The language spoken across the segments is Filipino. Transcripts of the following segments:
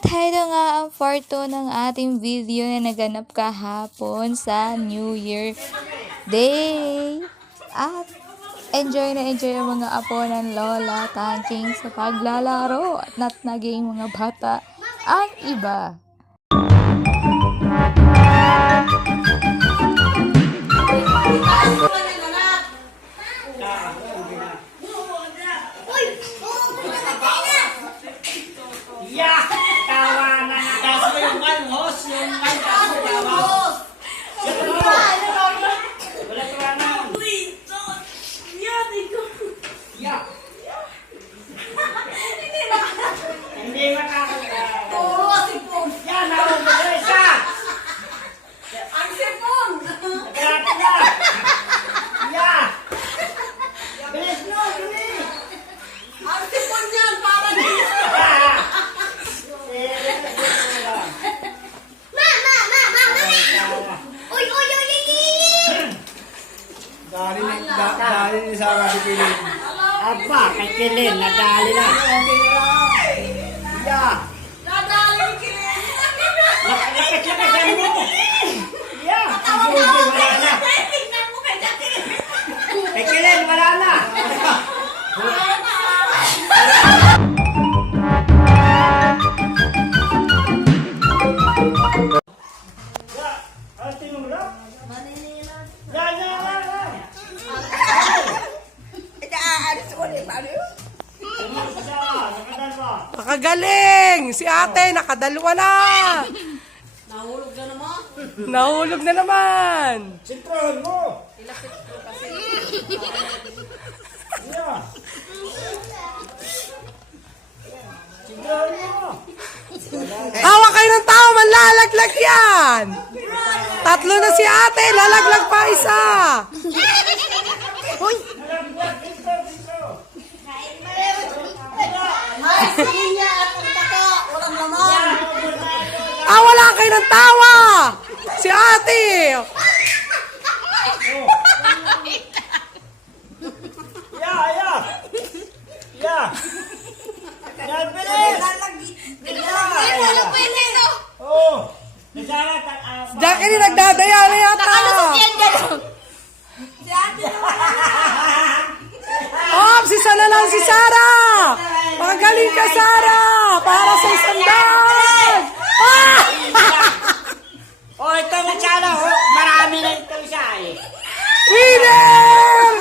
At ito nga ang part 2 ng ating video na naganap kahapon sa New Year Day. At enjoy na enjoy ang mga apo ng Lola Tangking sa paglalaro at naging mga bata ang iba. Dali ni Sarah si Kilin. Apa, kay Kilin, nadali na. Ya. Nadali ni Kilin. Lakas-lakasan mo. Ya, wala na. Tingnan mo kay Jackie. Kay Kilin, wala na. Nakagaling! Si ate, nakadalwa na! Nahulog na naman. Nahulog na naman! Sintrohan mo. Ya. Sintrohan mo. Tawa kayo ng tao, manlalaglag yan! Tatlo na si ate, lalaglag pa isa! Uy! Ay, sige niya at ang tako. Walang laman. Wala kayo ng tawa! Si ate! Ya, ya. Ya. Yan, bilis. Wala pwede no. Oh. Nasara Jackie, nagdadaya na yata! Nakalusot yan dyan. Si ate Oh, si Sana lang si Sarah! Magaling ka, Sarah! Para sa isandaan! Ah! Oh, ito na siya na, oh. Marami na ito siya eh. Winner!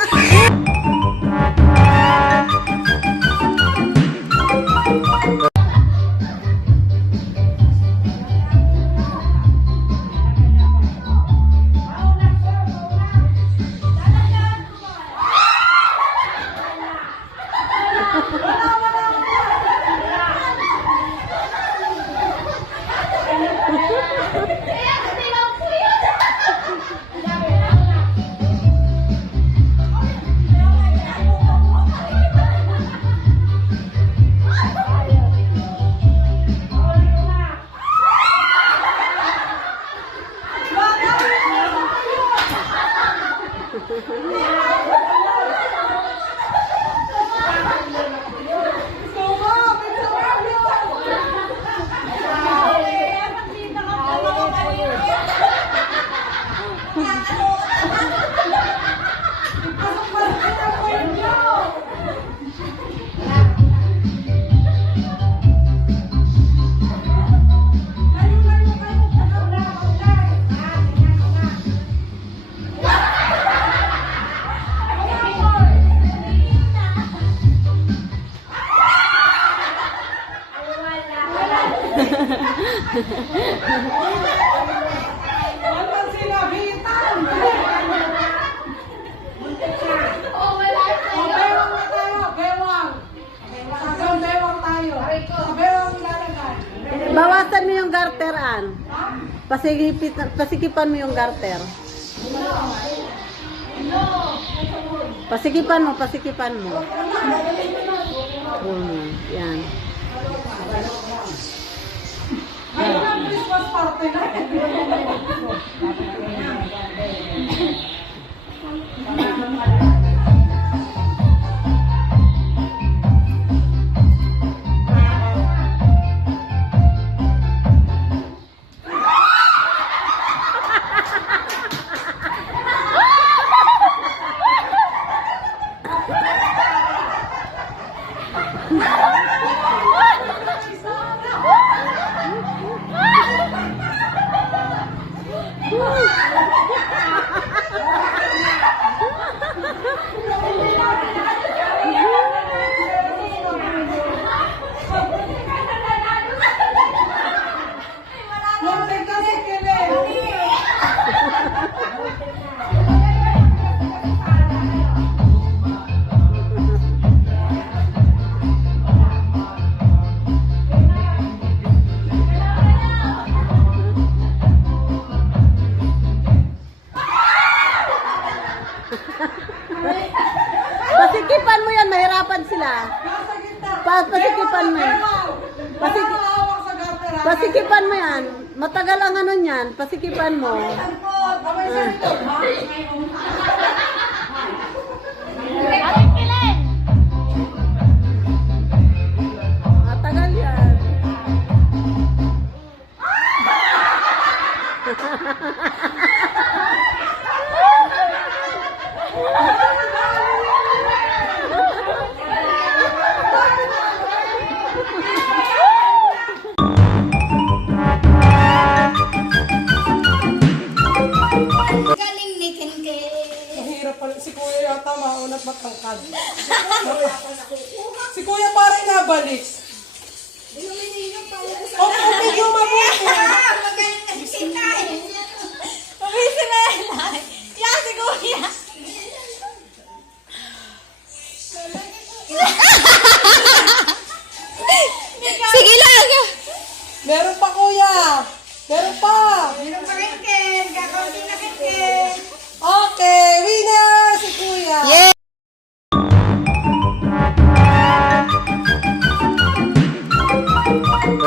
Bawasan mo yung garteran. Pasikipan mo yung garter. Pasikipan mo. Yan. Pasikipan mo yan. Matagal ang ano niyan. Pasikipan mo. Matagal yan. Galing ni Kenke. Mahirap pala. Si Kuya yata maunat matangkad. Si Kuya parang nabalik. Medyo mabuti. Magaling na si Tay. Mabisi na yan. Yan si Kuya. Sige lang! Meron pa Kuya. Meron pa. Meron pa Kenke. Gagawin na Kenke.